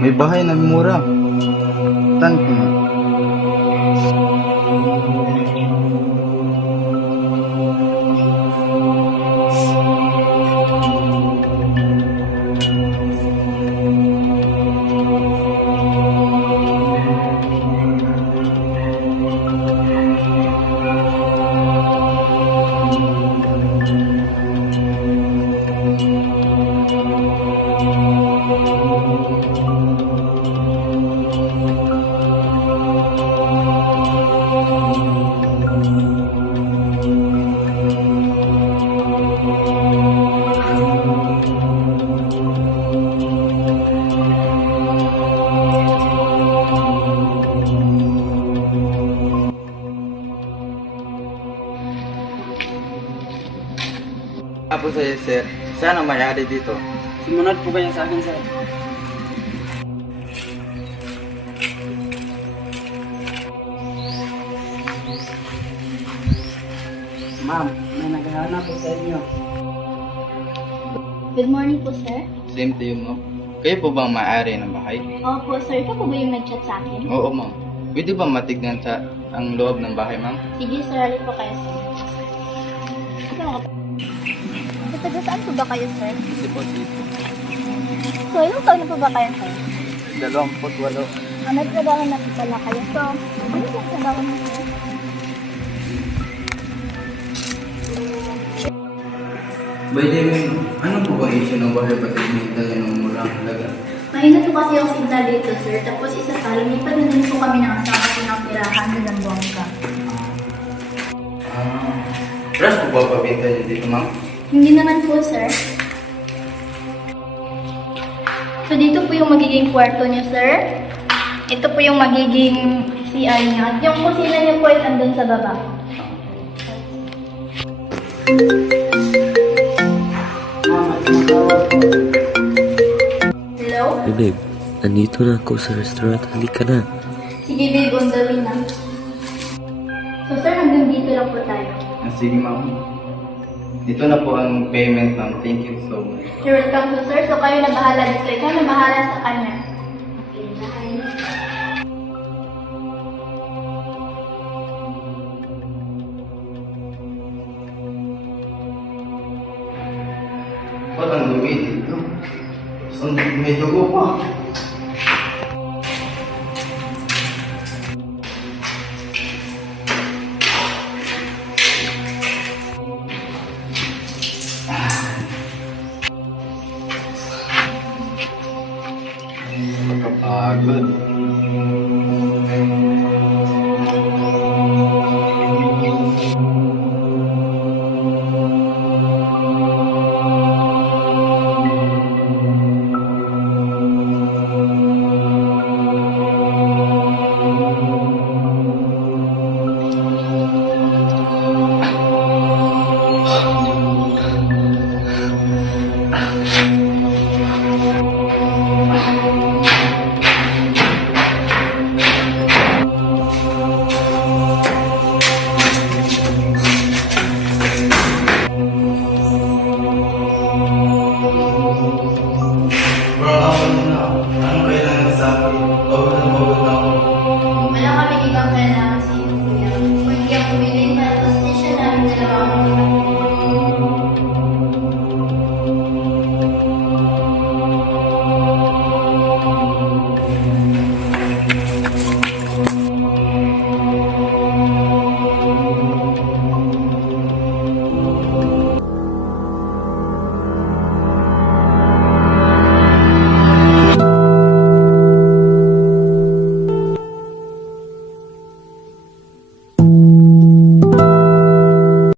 may bahay na mura. Tan ko na. Apo sa'yo, sir. Sana may-ari dito. Sumunod po kayo sa akin, sir. Ma'am, may naghahanap po sa inyo. Good morning po, sir. Same to you, ma'am. Kayo po bang may-ari ng bahay? Opo, sir. Ikaw po ba yung nag-chat sa akin? Oo, ma'am. Pwede ba matignan sa ang loob ng bahay, ma'am? Sige, sir. Halip po kayo, sir. Taga saan po ba kayo, sir? Kasi po dito. So, ilang taon na po ba kayo, sir? 28. May trabaho na po pala kayo. So, ano po ang trabaho niyo, sir? By the way, ano po ba issue ng bahay pati binigyan niyo ng murang halaga? Mahina po kasi yung signal dito, sir. Tapos isa pa, lumipad na din po kami ng asawa ko ng tirahan doon ng bongga. Ras po ba pabinta niyo dito, ma'am? Hindi naman po, sir. So, dito po yung magiging kwarto niyo, sir. Ito po yung magiging CR niyo. At yung kusina niyo po ay andun sa baba. Ma'am, at matawag po. Hello? Hey babe, nandito na ako sa restaurant. Halika na. Sige, babe, on the way na. So, sir, hanggang dito lang po tayo. Sige, ma'am. Ito na po ang payment, ma'am. Thank you so much. You're welcome, so, sir. So, kayo na bahala dito. Ikaw na bahala sa kanya. Okay, bye. Parang dumi dito. May dugo pa. Nakapagod.